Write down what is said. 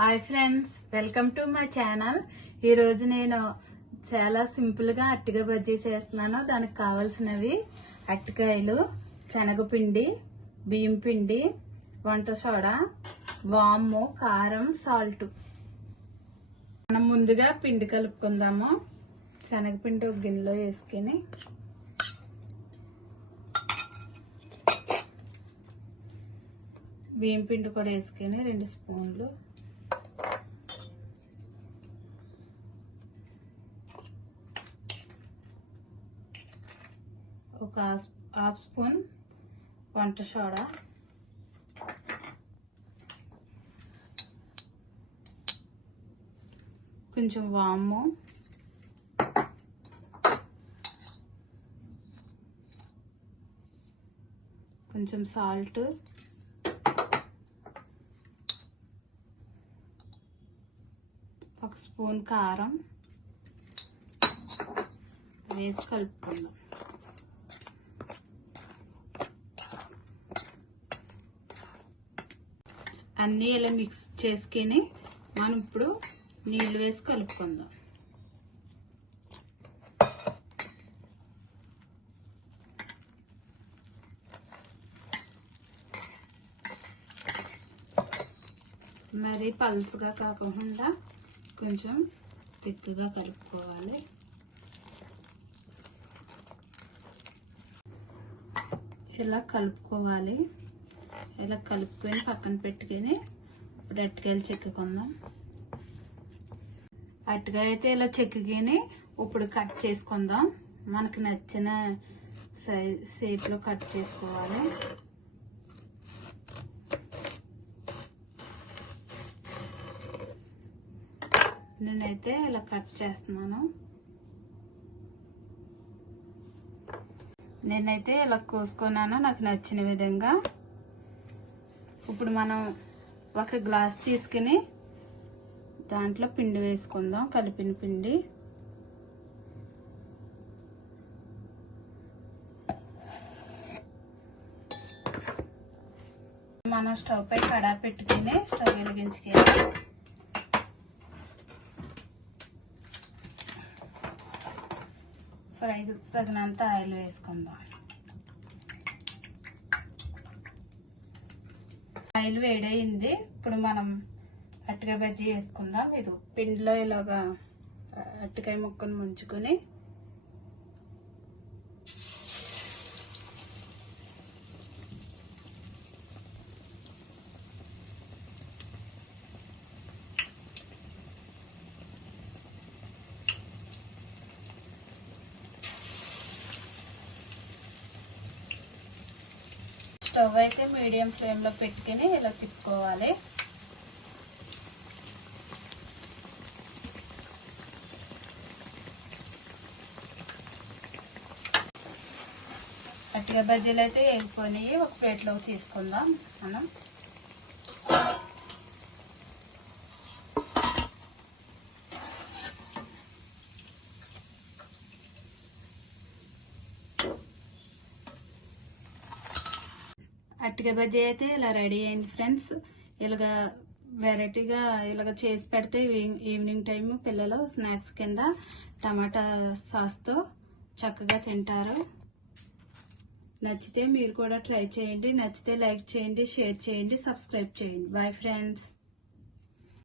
Hi friends welcome to my channel. ఈరోజు నేను చాలా సింపుల్గా అట్టిగా బజ్జీ చేస్తున్నాను దానికి కావాల్సినవి అట్టికాయలు శనగపిండి బియ్యం పిండి వంట సోడా వాము కారం సాల్ట్. మనం ముందుగా పిండి కలుపుకుందాము. శనగపిండి ఒక గిన్నెలో వేసుకొని. బియ్యం పిండి కూడా వేసుకొని రెండు స్పూన్లు ఒక హాఫ్ స్పూన్ వంట సోడా. కొంచెం వాము. కొంచెం సాల్ట్. ఒక స్పూన్ కారం వేసి కలుపుకుందాం. అన్నీ ఇలా మిక్స్ చేసుకుని మనం ఇప్పుడు నీళ్ళు వేసి కలుపుకుందాం. మరి పలుసుగా కాకుండా కొంచెం తిక్కుగా కలుపుకోవాలి. ఇలా కలుపుకోవాలి? ఇలా కలుపుకొని పక్కన పెట్టుకొని ఇప్పుడు అరటికాయలు చెక్కుకుందాం అరటికాయ అయితే ఇలా చెక్కుకొని ఇప్పుడు కట్ చేసుకుందాం. మనకు నచ్చిన సైజ్ షేప్లో కట్ చేసుకోవాలి. నేనైతే ఇలా కట్ చేస్తున్నాను. నేనైతే ఇలా కోసుకున్నాను నాకు నచ్చిన విధంగా. ఇప్పుడు మనం ఒక గ్లాస్ తీసుకుని దాంట్లో పిండి వేసుకుందాం కలిపిన పిండి. మనం స్టవ్ పై కడా పెట్టుకుని స్టవ్ వెలిగించుకెళ్ళి ఫ్రై తగినంత ఆయిల్ వేసుకుందాం. ఆయిల్ వేడయింది. ఇప్పుడు మనం అట్టికాయ బజ్జీ వేసుకుందాం. ఇది పిండిలో ఇలాగా అట్టికాయ ముక్కను ముంచుకొని స్టవ్ అయితే మీడియం ఫ్లేమ్లో పెట్టుకుని ఇలా తిప్పుకోవాలి. అట్టిగా బజ్జీలు అయితే వేగిపోయినాయి. ఒక ప్లేట్లోకి తీసుకుందాం మనం. అట్టిక బజ్జీ అయితే ఇలా రెడీ అయింది ఫ్రెండ్స్. ఇలాగా వెరైటీగా ఇలాగ చేసి పెడితే ఈవినింగ్ టైం పిల్లలు స్నాక్స్ కింద టమాటా సాస్తో చక్కగా తింటారు. నచ్చితే మీరు కూడా ట్రై చేయండి. నచ్చితే లైక్ చేయండి షేర్ చేయండి సబ్స్క్రైబ్ చేయండి. Bye friends.